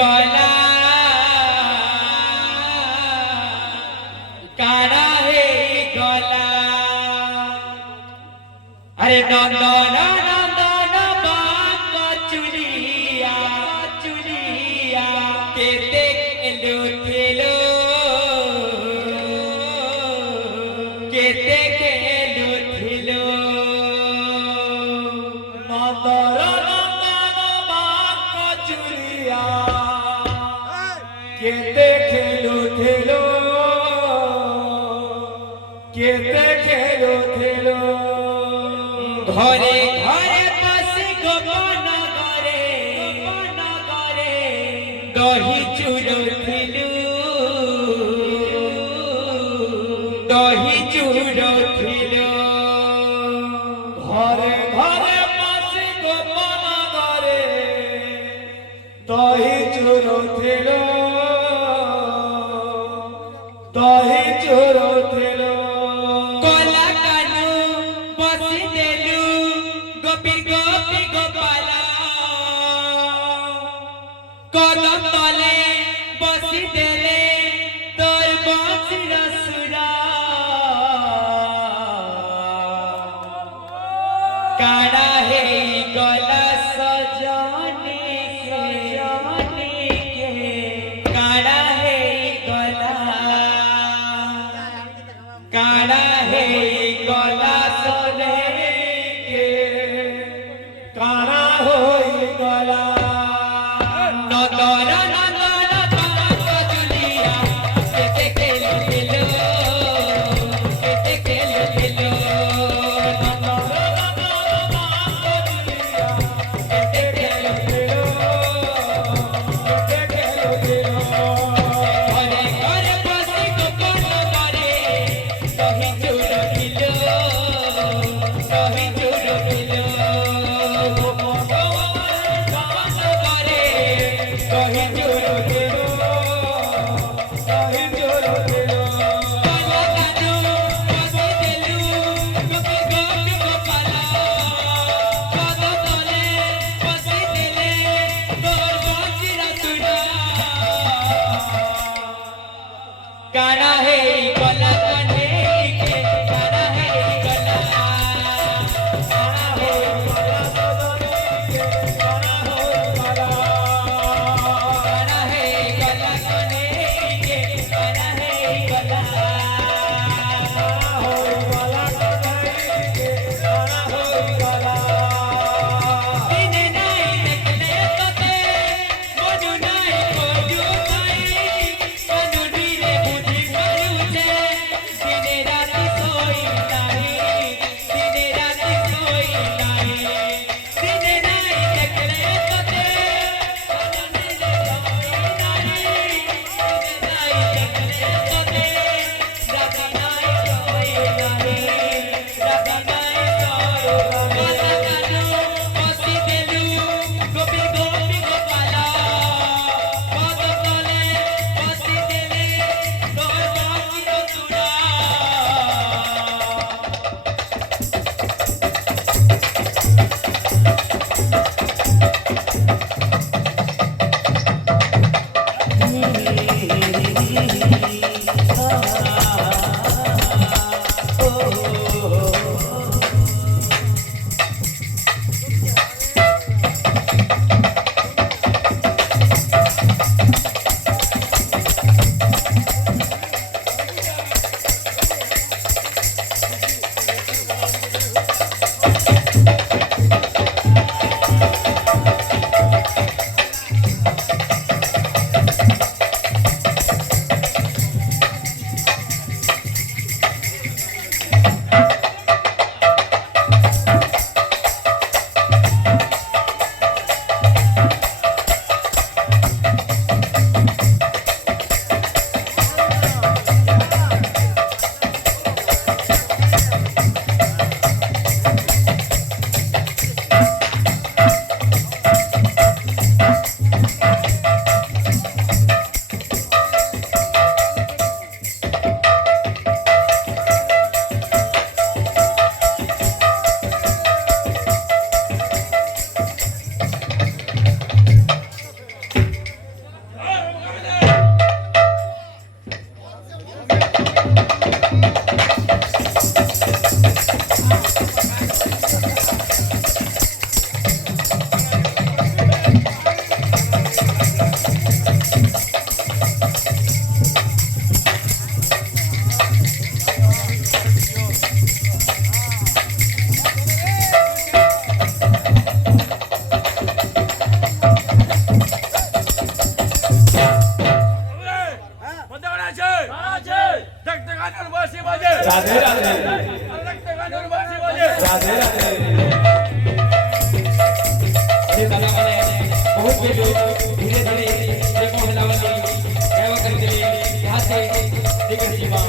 गला काड़ा हे गला अरे नंदन नंदन बाग चुलिया चुलिया केते खेलो खेलो केते खेलो खेलो नंदन नंदन बाग चुलिया केते खेलो खेलो केते खेलो खेलो घरे घरे बसी गोपन करे दही चूरो थिलु दही चूरो थिलु घरे घरे बसी गोपन करे दही चूरो थिलु दही चूरो थिलु कोला कानू बसी देलु गोपी गोपी गोपाला कदम तले बसी देले तोर बंशीर सुरा काड़ा हे गला सजनी के काड़ा हे गला काड़ा हे गला सने के काड़ा होई गला नंदन नंदन बाग चुलिया केते खेलो खेलो केते खेलो खेलो नंदन नंदन बाग चुलिया केते खेलो खेलो केते खेलो खेलो घरे घरे बसी गोपन करे दही चूरो खेलो दही चूरो खेलो दही चूरो खेलो दही चूरो खेलो काला कानू बसी देलु गोपी गोपी गोपाला कदम तले बसी देले तोर बंशीर सुरा काड़ा हे गला कन्हे के काड़ा हे गला काड़ा हो गला सदनी के काड़ा हो गला काड़ा हे गला कन्हे के काड़ा हे गला काड़ा हो गला कन्हे के काड़ा हो गला दिने नाई देखले तोते मनु नाई कोजु नाई कनु नीरे बुद्धि करू छे धीरे धीरे एक महिलावनी गावा करते यहाँ से दिग्गज जीवा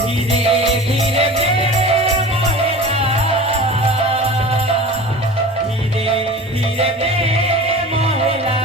धीरे धीरे प्रेम होला धीरे धीरे प्रेम होला